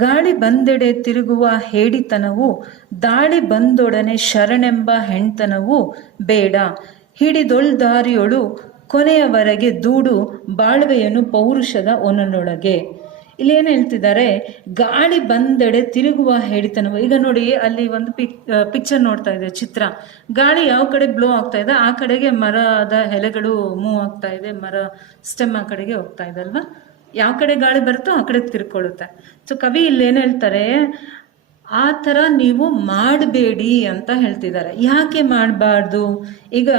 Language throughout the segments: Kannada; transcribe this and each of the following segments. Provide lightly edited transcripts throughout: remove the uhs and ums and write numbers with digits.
ಗಾಳಿ ಬಂದೆಡೆ ತಿರುಗುವ ಹೇಡಿತನವು ದಾಳಿ ಬಂದೊಡನೆ ಶರಣೆಂಬ ಹೆಣ್ತನವು ಬೇಡ. ಹಿಡಿದೊಳ್ದಾರಿಯೊಳು ಕೊನೆಯವರೆಗೆ ದೂಡು ಬಾಳ್ವೆಯನ್ನು ಪೌರುಷದ ಒನಲೊಳಗೆ. ಇಲ್ಲಿ ಏನು ಹೇಳ್ತಿದ್ದಾರೆ, ಗಾಳಿ ಬಂದೆಡೆ ತಿರುಗುವ ಹೇಡಿತನವು. ಈಗ ನೋಡಿ, ಅಲ್ಲಿ ಒಂದು ಪಿಕ್ಚರ್ ನೋಡ್ತಾ ಇದೆ, ಚಿತ್ರ. ಗಾಳಿ ಯಾವ ಕಡೆ ಬ್ಲೋ ಆಗ್ತಾ ಇದೆ ಆ ಕಡೆಗೆ ಮರದ ಎಲೆಗಳು ಮೂವ್ ಆಗ್ತಾ ಇದೆ, ಮರ ಸ್ಟೆಮ್ ಆ ಕಡೆಗೆ ಹೋಗ್ತಾ ಇದೆ ಅಲ್ವಾ. ಯಾವ ಕಡೆ ಗಾಳಿ ಬರುತ್ತೋ ಆ ಕಡೆ ತಿರ್ಕೊಳ್ಳುತ್ತೆ. ಸೊ ಕವಿ ಇಲ್ಲಿ ಏನು ಹೇಳ್ತಾರೆ, ಆ ಥರ ನೀವು ಮಾಡಬೇಡಿ ಅಂತ ಹೇಳ್ತಿದ್ದಾರೆ. ಯಾಕೆ ಮಾಡಬಾರ್ದು? ಈಗ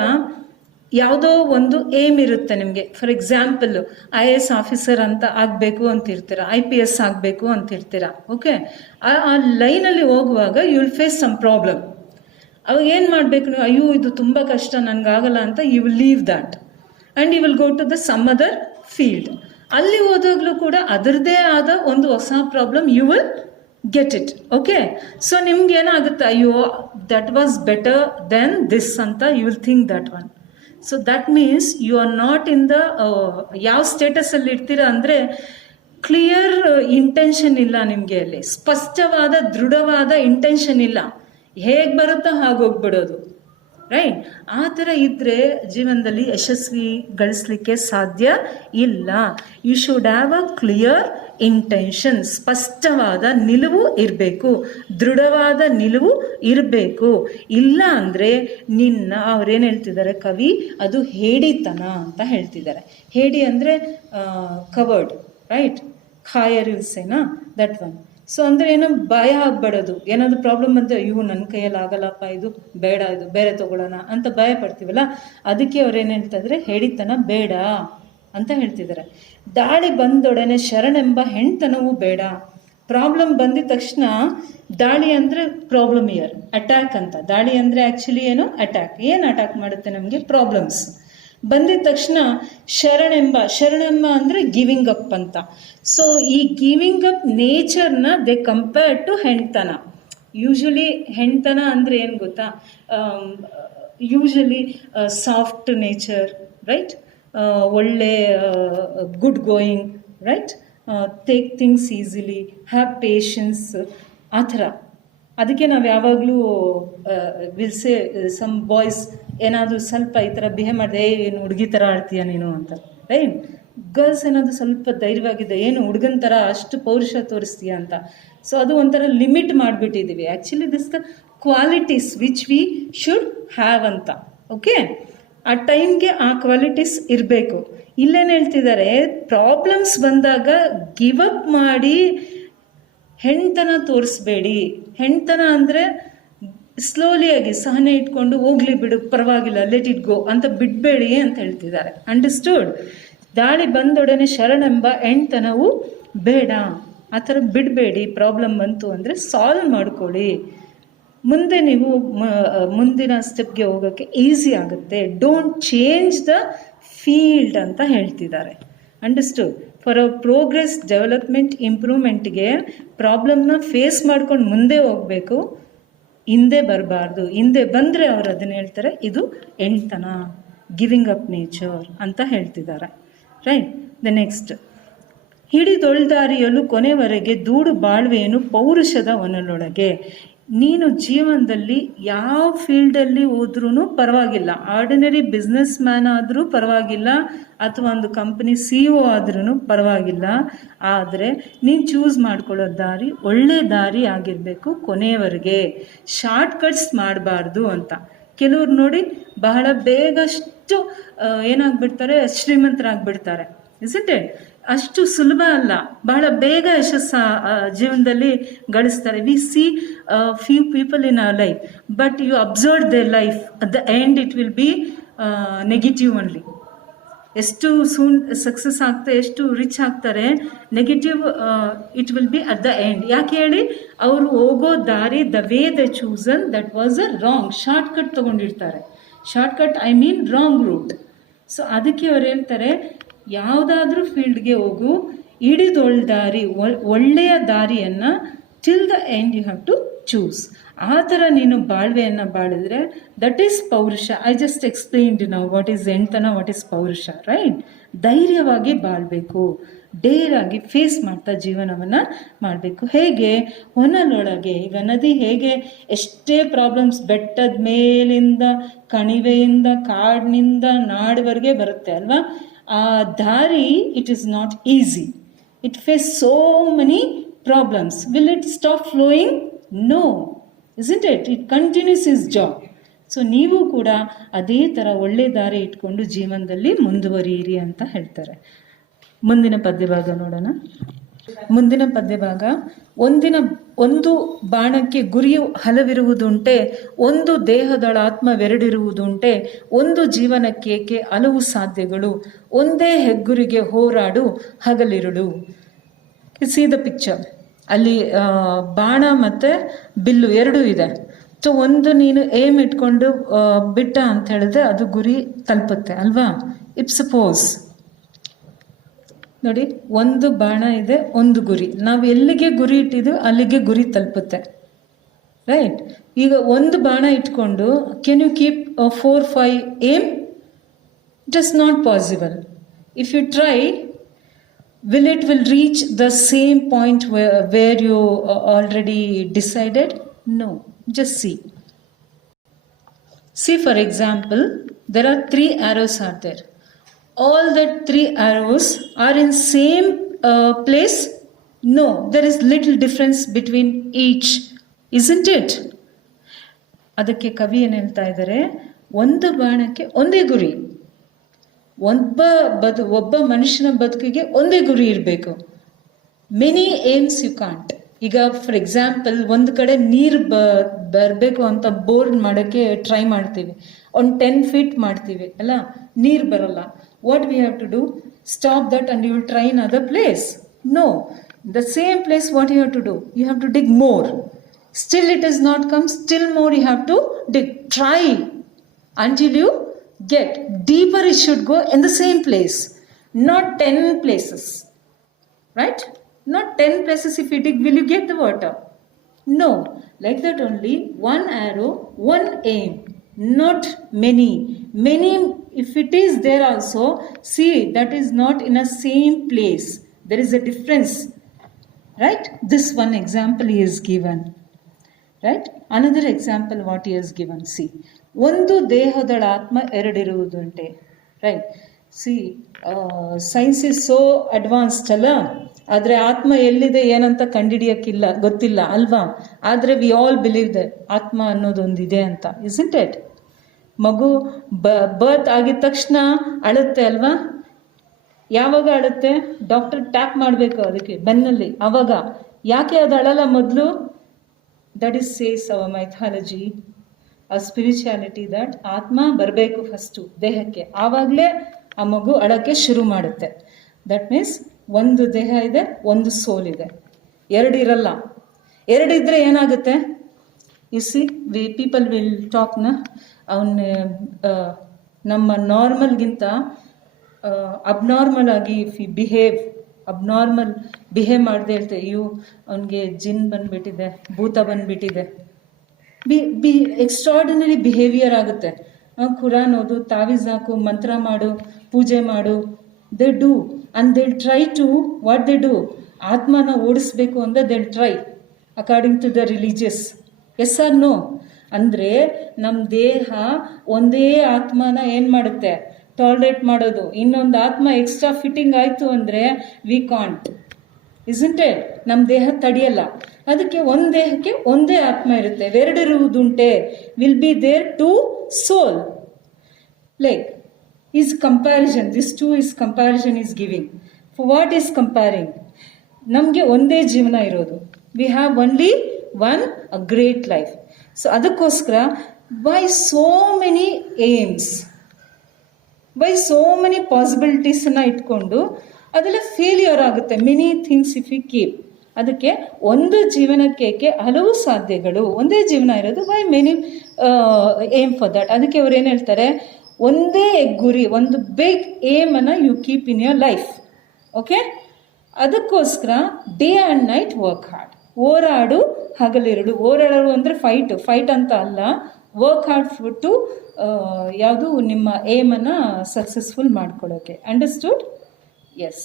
ಯಾವುದೋ ಒಂದು ಏಮ್ ಇರುತ್ತೆ ನಿಮಗೆ. ಫಾರ್ ಎಕ್ಸಾಂಪಲ್ IAS ಆಫೀಸರ್ ಅಂತ ಆಗಬೇಕು ಅಂತಿರ್ತೀರ, IPS ಆಗಬೇಕು ಅಂತಿರ್ತೀರ. ಓಕೆ, ಆ ಲೈನಲ್ಲಿ ಹೋಗುವಾಗ you will face some problem. ಅವಾಗ ಏನು ಮಾಡಬೇಕು ನೀವು? ಅಯ್ಯೋ ಇದು ತುಂಬ ಕಷ್ಟ, ನನಗಾಗಲ್ಲ ಅಂತ you will leave that and you will go to the some other field. ಅಲ್ಲಿ ಹೋದಾಗಲೂ ಕೂಡ ಅದರದ್ದೇ ಆದ ಒಂದು ಹೊಸ problem, you will get it. Okay, so ನಿಮ್ಗೆ ಏನಾಗುತ್ತೆ, ಅಯ್ಯೋ that was better than this ಅಂತ you will think that one. So that means you are not in the ಯಾವ ಸ್ಟೇಟಸಲ್ಲಿ ಇರ್ತೀರಾ ಅಂದರೆ ಕ್ಲಿಯರ್ ಇಂಟೆನ್ಷನ್ ಇಲ್ಲ ನಿಮಗೆ. ಅಲ್ಲಿ ಸ್ಪಷ್ಟವಾದ ದೃಢವಾದ ಇಂಟೆನ್ಷನ್ ಇಲ್ಲ, ಹೇಗೆ ಬರುತ್ತೋ ಹಾಗೋಗ್ಬಿಡೋದು. ರೈಟ್? ಆ ಥರ ಇದ್ದರೆ ಜೀವನದಲ್ಲಿ ಯಶಸ್ವಿ ಗಳಿಸ್ಲಿಕ್ಕೆ ಸಾಧ್ಯ ಇಲ್ಲ. You should have a clear intention. ಸ್ಪಷ್ಟವಾದ ನಿಲುವು ಇರಬೇಕು, ದೃಢವಾದ ನಿಲುವು ಇರಬೇಕು. ಇಲ್ಲ ಅಂದರೆ ಅವ್ರೇನು ಹೇಳ್ತಿದ್ದಾರೆ ಕವಿ, ಅದು ಹೇಡಿತನ ಅಂತ ಹೇಳ್ತಿದ್ದಾರೆ. ಹೇಡಿ ಅಂದರೆ ಕವರ್ಡ್, ರೈಟ್? ಖಾಯರ್ ಇಲ್ಸೇನಾ, ದಟ್ ಒನ್. ಸೊ ಅಂದರೆ ಏನೋ ಭಯ ಆಗ್ಬಿಡೋದು. ಏನಾದರೂ ಪ್ರಾಬ್ಲಮ್ ಅಂತ, ಅಯ್ಯೋ ನನ್ನ ಕೈಯಲ್ಲಿ ಆಗಲ್ಲಪ್ಪ, ಇದು ಬೇಡ, ಇದು ಬೇರೆ ತಗೊಳ್ಳೋಣ ಅಂತ ಭಯ ಪಡ್ತೀವಲ್ಲ, ಅದಕ್ಕೆ ಅವ್ರೇನು ಹೇಳ್ತಾ ಇದ್ದಾರೆ, ಹೇಡಿತನ ಬೇಡ ಅಂತ ಹೇಳ್ತಿದ್ದಾರೆ. ದಾಳಿ ಬಂದೊಡನೆ ಶರಣೆಂಬ ಹೆಣ್ತನವೂ ಬೇಡ. ಪ್ರಾಬ್ಲಮ್ ಬಂದಿದ ತಕ್ಷಣ, ದಾಳಿ ಅಂದರೆ ಪ್ರಾಬ್ಲಮ್ ಇಯರ್, ಅಟ್ಯಾಕ್ ಅಂತ. ದಾಳಿ ಅಂದರೆ ಆ್ಯಕ್ಚುಲಿ ಏನು? ಅಟ್ಯಾಕ್. ಏನು ಅಟ್ಯಾಕ್ ಮಾಡುತ್ತೆ ನಮಗೆ? ಪ್ರಾಬ್ಲಮ್ಸ್ ಬಂದಿದ ತಕ್ಷಣ ಶರಣೆಂಬ ಅಂದರೆ ಗಿವಿಂಗ್ ಅಪ್ ಅಂತ. ಸೊ ಈ ಗಿವಿಂಗ್ ಅಪ್ ನೇಚರ್ನ ದೇ ಕಂಪೇರ್ ಟು ಹೆಣ್ತನ. ಯೂಶಲಿ ಹೆಣ್ತನ ಅಂದರೆ ಏನು ಗೊತ್ತಾ? Usually soft nature, right? ಒಳ್ಳೆ good going, right? Take things easily, have patience, ಆ ಥರ. ಅದಕ್ಕೆ ನಾವು ಯಾವಾಗಲೂ ವಿಲ್ ಸೇ ಸಮ್ ಬಾಯ್ಸ್ ಏನಾದರೂ ಸ್ವಲ್ಪ ಈ ಥರ ಬಿಹೇವ್ ಮಾಡಿದೆ, ಏನು ಹುಡುಗಿ ಥರ ಆಡ್ತೀಯ ನೀನು ಅಂತ, ರೈಟ್? ಗರ್ಲ್ಸ್ ಏನಾದರೂ ಸ್ವಲ್ಪ ಧೈರ್ಯವಾಗಿದೆ, ಏನು ಹುಡುಗನ ಥರ ಅಷ್ಟು ಪೌರುಷ ತೋರಿಸ್ತೀಯ ಅಂತ. ಸೊ ಅದು ಒಂಥರ ಲಿಮಿಟ್ ಮಾಡಿಬಿಟ್ಟಿದ್ದೀವಿ. Actually this the qualities which we should have ಅಂತ. ಓಕೆ, ಆ ಟೈಮ್ಗೆ ಆ ಕ್ವಾಲಿಟೀಸ್ ಇರಬೇಕು. ಇಲ್ಲೇನು ಹೇಳ್ತಿದ್ದಾರೆ, ಪ್ರಾಬ್ಲಮ್ಸ್ ಬಂದಾಗ ಗಿವ್ ಅಪ್ ಮಾಡಿ ಹೆಣ್ತನ ತೋರಿಸ್ಬೇಡಿ. ಹೆಣ್ತನ ಅಂದರೆ ಸ್ಲೋಲಿಯಾಗಿ ಸಹನೆ ಇಟ್ಕೊಂಡು ಹೋಗ್ಲಿ ಬಿಡು ಪರವಾಗಿಲ್ಲ, ಲೆಟ್ ಇಟ್ ಗೋ ಅಂತ ಬಿಡಬೇಡಿ ಅಂತ ಹೇಳ್ತಿದ್ದಾರೆ. ಅಂಡರ್ಸ್ಟುಡ್? ದಾಳಿ ಬಂದೊಡನೆ ಶರಣೆಂಬ ಹೆಣ್ತನವು ಬೇಡ. ಆ ಥರ ಬಿಡಬೇಡಿ. ಪ್ರಾಬ್ಲಮ್ ಬಂತು ಅಂದರೆ ಸಾಲ್ವ್ ಮಾಡ್ಕೊಳ್ಳಿ. ಮುಂದೆ ನೀವು ಮುಂದಿನ ಸ್ಟೆಪ್ಗೆ ಹೋಗೋಕ್ಕೆ ಈಸಿ ಆಗುತ್ತೆ. ಡೋಂಟ್ ಚೇಂಜ್ ದ ಫೀಲ್ಡ್ ಅಂತ ಹೇಳ್ತಿದ್ದಾರೆ. Understood? For our progress, development, ಇಂಪ್ರೂವ್ಮೆಂಟ್ಗೆ ಪ್ರಾಬ್ಲಮ್ನ ಫೇಸ್ ಮಾಡ್ಕೊಂಡು ಮುಂದೆ ಹೋಗಬೇಕು, ಹಿಂದೆ ಬರಬಾರ್ದು. ಹಿಂದೆ ಬಂದರೆ ಅವರು ಅದನ್ನು ಹೇಳ್ತಾರೆ, ಇದು ಹೆಣ್ತನ, ಗಿವಿಂಗ್ ಅಪ್ ನೇಚರ್ ಅಂತ ಹೇಳ್ತಿದ್ದಾರೆ. ರೈಟ್? ದ ನೆಕ್ಸ್ಟ್, ಹಿಡಿದೊಳ್ದಾರಿಯಲು ಕೊನೆವರೆಗೆ ದೂಡು ಬಾಳ್ವೆಯನ್ನು ಪೌರುಷದ ಒನಲೊಳಗೆ. ನೀನು ಜೀವನದಲ್ಲಿ ಯಾವ ಫೀಲ್ಡಲ್ಲಿ ಹೋದ್ರೂ ಪರವಾಗಿಲ್ಲ, ಆರ್ಡಿನರಿ ಬಿಸ್ನೆಸ್ ಮ್ಯಾನ್ ಆದರೂ ಪರವಾಗಿಲ್ಲ, ಅಥವಾ ಒಂದು ಕಂಪನಿ CEO ಆದ್ರೂ ಪರವಾಗಿಲ್ಲ, ಆದರೆ ನೀನು ಚೂಸ್ ಮಾಡ್ಕೊಳ್ಳೋ ದಾರಿ ಒಳ್ಳೆ ದಾರಿ ಆಗಿರಬೇಕು ಕೊನೆಯವರೆಗೆ. ಶಾರ್ಟ್ ಕಟ್ಸ್ ಮಾಡಬಾರ್ದು ಅಂತ. ಕೆಲವ್ರು ನೋಡಿ ಬಹಳ ಬೇಗಷ್ಟು ಏನಾಗ್ಬಿಡ್ತಾರೆ, ಶ್ರೀಮಂತರಾಗ್ಬಿಡ್ತಾರೆ. Isn't it? ಅಷ್ಟು ಸುಲಭ ಅಲ್ಲ, ಬಹಳ ಬೇಗ ಯಶಸ್ಸು ಜೀವನದಲ್ಲಿ ಗಳಿಸ್ತಾರೆ. We see few people in our life, but you observe their life, at the end it will be negative only. ಎಷ್ಟು ಸೂನ್ ಸಕ್ಸಸ್ ಆಗ್ತಾರೆ, ಎಷ್ಟು ರಿಚ್ ಆಗ್ತಾರೆ, negative it will be at the end. ಯಾಕೆ ಹೇಳಿ? ಅವರು ಹೋಗೋ ದಾರಿ, the way the chosen, that was a wrong. Shortcut ತೊಗೊಂಡಿರ್ತಾರೆ. Shortcut I mean wrong route. So ಅದಕ್ಕೆ ಅವ್ರು ಹೇಳ್ತಾರೆ, ಯಾವುದಾದ್ರೂ ಫೀಲ್ಡ್ಗೆ ಹೋಗು, ಹಿಡಿದೊಳ್ದಾರಿ, ಒಳ್ಳೆಯ ದಾರಿಯನ್ನು till the end you have to choose. ಆ ಥರ ನೀನು ಬಾಳ್ವೆಯನ್ನು ಬಾಳಿದ್ರೆ ದಟ್ ಈಸ್ ಪೌರುಷ. ಐ ಜಸ್ಟ್ ಎಕ್ಸ್ಪ್ಲೇನ್ಡ್ ನಾವು ವಾಟ್ ಈಸ್ ಹೆಣ್ತನ, ವಾಟ್ ಈಸ್ ಪೌರುಷ, ರೈಟ್? ಧೈರ್ಯವಾಗಿ ಬಾಳಬೇಕು, ಡೇರ್ ಆಗಿ ಫೇಸ್ ಮಾಡ್ತಾ ಜೀವನವನ್ನು ಮಾಡಬೇಕು. ಹೇಗೆ? ಹೊನಲೊಳಗೆ. ಈಗ ನದಿ ಹೇಗೆ ಎಷ್ಟೇ ಪ್ರಾಬ್ಲಮ್ಸ್ ಬೆಟ್ಟದ ಮೇಲಿಂದ ಕಣಿವೆಯಿಂದ ಕಾಡಿನಿಂದ ನಾಡುವರೆಗೆ ಬರುತ್ತೆ ಅಲ್ವಾ, ಆ ದಾರಿ it is not easy. It face so many problems. Will it stop flowing? No, isn't it? It continues his job. So ನೀವು ಕೂಡ ಅದೇ ಥರ ಒಳ್ಳೆ ದಾರಿ ಇಟ್ಕೊಂಡು ಜೀವನದಲ್ಲಿ ಮುಂದುವರಿಯಿರಿ ಅಂತ ಹೇಳ್ತಾರೆ. ಮುಂದಿನ ಪದ್ಯಭಾಗ ನೋಡೋಣ. ಮುಂದಿನ ಪದ್ಯಭಾಗ, ಒಂದು ಬಾಣಕ್ಕೆ ಗುರಿಯು ಹಲವಿರುವುದುಂಟೆ, ಒಂದು ದೇಹದಳ ಆತ್ಮವೆರಡಿರುವುದುಂಟೆ, ಒಂದು ಜೀವನಕ್ಕೇಕೆ ಹಲವು ಸಾಧ್ಯಗಳು, ಒಂದೇ ಹೆಗ್ಗುರಿಗೆ ಹೋರಾಡು ಹಗಲಿರುಳು. C the picture. ಅಲ್ಲಿ ಬಾಣ ಮತ್ತು ಬಿಲ್ಲು ಎರಡೂ ಇದೆ. ಸೊ ಒಂದು ನೀನು ಏಮ್ ಇಟ್ಕೊಂಡು ಬಿಟ್ಟ ಅಂತ ಹೇಳಿದ್ರೆ ಅದು ಗುರಿ ತಲುಪುತ್ತೆ ಅಲ್ವಾ. ಇಫ್ ಸಪೋಸ್ ನೋಡಿ, ಒಂದು ಬಾಣ ಇದೆ, ಒಂದು ಗುರಿ. ನಾವು ಎಲ್ಲಿಗೆ ಗುರಿ ಇಟ್ಟಿದ್ದು ಅಲ್ಲಿಗೆ ಗುರಿ ತಲುಪುತ್ತೆ, ರೈಟ್? ಈಗ ಒಂದು ಬಾಣ ಇಟ್ಕೊಂಡು can you keep 4-5 aim? It is not possible. If you try, will reach the same point where you already decided? No. Just see, for example, there are 3 arrows are there. All the 3 arrows are in same place? No, there is little difference between each, isn't it? ಅದಕ್ಕೆ ಕವಿ ಏನು ಹೇಳ್ತಾ ಇದ್ದಾರೆ, ಒಂದು ಬಾಣಕ್ಕೆ ಒಂದೇ ಗುರಿ. ಒಬ್ಬ ಮನುಷ್ಯನ ಬದುಕಿಗೆ ಒಂದೇ ಗುರಿ ಇರಬೇಕು. Many aims you can't. ಈಗ ಫಾರ್ ಎಕ್ಸಾಂಪಲ್, ಒಂದು ಕಡೆ ನೀರು ಬರಬೇಕು ಅಂತ ಬೋರ್ ಮಾಡೋಕ್ಕೆ ಟ್ರೈ ಮಾಡ್ತೀವಿ, ಒಂದು 10 feet ಮಾಡ್ತೀವಿ ಅಲ್ಲ, ನೀರು ಬರಲ್ಲ. What we have to do? Stop that and you will try in other place? No, the same place what you have to do? You have to dig more. Still it is not come, still more you have to dig. Try until you get deeper. It should go in the same place, not 10 places, right? Not 10 places. If you dig, will you get the water? No. Like that only, one arrow, one aim, not many. If it is there also, see, that is not in a same place. There is a difference, right? This one example he is given, right? Another example what he has given, see, ಒಂದು ದೇಹದಳ ಆತ್ಮ ಎರಡಿರುವುದುಂಟೆ, right? See, science is so advanced ಅಲ್ಲ, ಆದರೆ ಆತ್ಮ ಎಲ್ಲಿದೆ ಏನಂತ ಕಂಡುಹಿಡಿಯೋಕ್ಕಿಲ್ಲ, ಗೊತ್ತಿಲ್ಲ ಅಲ್ವಾ. ಆದರೆ ವಿ ಆಲ್ ಬಿಲೀವ್ ದಟ್ ಆತ್ಮ ಅನ್ನೋದೊಂದಿದೆ ಅಂತ, ಇಸ್ಂಟ್ ಇಟ್? ಮಗು ಬರ್ತ್ ಆಗಿದ ತಕ್ಷಣ ಅಳುತ್ತೆ ಅಲ್ವಾ. ಯಾವಾಗ ಅಳುತ್ತೆ? ಡಾಕ್ಟರ್ ಟ್ಯಾಪ್ ಮಾಡಬೇಕು ಅದಕ್ಕೆ ಬೆನ್ನಲ್ಲಿ, ಅವಾಗ. ಯಾಕೆ ಅದು ಅಳಲ್ಲ ಮೊದಲು? That is says our mythology, ಆ ಸ್ಪಿರಿಚುಯಾಲಿಟಿ, ದಟ್ ಆತ್ಮ ಬರಬೇಕು ಫಸ್ಟು ದೇಹಕ್ಕೆ, ಆವಾಗಲೇ ಆ ಮಗು ಅಳಕ್ಕೆ ಶುರು ಮಾಡುತ್ತೆ. ದಟ್ ಮೀನ್ಸ್ ಒಂದು ದೇಹ ಇದೆ, ಒಂದು ಸೋಲ್ ಇದೆ, ಎರಡಿರಲ್ಲ. ಎರಡಿದ್ರೆ ಏನಾಗುತ್ತೆ? ಯು ಸಿ, ಪೀಪಲ್ ವಿಲ್ ಟಾಕ್ನ, ನಮ್ಮ ನಾರ್ಮಲ್ಗಿಂತ ಅಬ್ನಾರ್ಮಲ್ ಆಗಿ ಇಫ್ ಯು ಬಿಹೇವ್ ಮಾಡದೆ ಹೇಳ್ತೇವೆ, ಅವನಿಗೆ ಜಿನ್ ಬಂದುಬಿಟ್ಟಿದೆ, ಭೂತ ಬಂದುಬಿಟ್ಟಿದೆ, ಎಕ್ಸ್ಟ್ರಾರ್ಡಿನರಿ ಬಿಹೇವಿಯರ್ ಆಗುತ್ತೆ. ಕುರಾನ್ ಓದು, ತಾವೀಸ್ ಹಾಕು, ಮಂತ್ರ ಮಾಡು, ಪೂಜೆ ಮಾಡು. They do and they try to what they do, ಆತ್ಮನ ಓಡಿಸ್ಬೇಕು ಅಂದರೆ they try according to the religious. Yes or no? ಅಂದರೆ ನಮ್ಮ ದೇಹ ಒಂದೇ ಆತ್ಮನ ಏನು ಮಾಡುತ್ತೆ? ಟಾಲರೇಟ್ ಮಾಡೋದು. ಇನ್ನೊಂದು ಆತ್ಮ ಎಕ್ಸ್ಟ್ರಾ ಫಿಟ್ಟಿಂಗ್ ಆಯಿತು ಅಂದರೆ ವಿ ಕಾಂಟ್, ಇಸ್ಂಟ್ ಇಟ್? ನಮ್ಮ ದೇಹ ತಡೆಯಲ್ಲ. ಅದಕ್ಕೆ ಒಂದು ದೇಹಕ್ಕೆ ಒಂದೇ ಆತ್ಮ ಇರುತ್ತೆ. ಎರಡಿರುವುದುಂಟೆ, will be there two soul. Like is comparison, this two is comparison is giving. For what is comparing? ನಮಗೆ ಒಂದೇ ಜೀವನ ಇರೋದು. We have only one a great life. So ಅದಕ್ಕೋಸ್ಕರ why so many aims, why so many ಪಾಸಿಬಿಲಿಟೀಸನ್ನು ಇಟ್ಕೊಂಡು ಅದೆಲ್ಲ ಫೇಲ್ಯೂರ್ ಆಗುತ್ತೆ. Many things if you keep. ಅದಕ್ಕೆ ಒಂದು ಜೀವನಕ್ಕೆ ಹಲವು ಸಾಧ್ಯಗಳು, ಒಂದೇ ಜೀವನ ಇರೋದು. Why many aim for that? ಅದಕ್ಕೆ ಅವ್ರು ಏನು ಹೇಳ್ತಾರೆ, ಒಂದೇ ಗುರಿ, ಒಂದು ಬಿಗ್ ಏಮನ್ನು you keep in your life. Okay? ಅದಕ್ಕೋಸ್ಕರ day and night work hard. ಹೋರಾಡು ಹಗಲಿರುಳು. ಹೋರಾಡೋದು ಅಂದರೆ ಫೈಟ್ ಅಂತ ಅಲ್ಲ, ವರ್ಕ್ ಹಾರ್ಡ್ ಟು ಯಾವುದು ನಿಮ್ಮ ಏಮನ್ನು ಸಕ್ಸಸ್ಫುಲ್ ಮಾಡ್ಕೊಳ್ಳೋಕ್ಕೆ. ಅಂಡರ್ಸ್ಟುಡ್? ಎಸ್.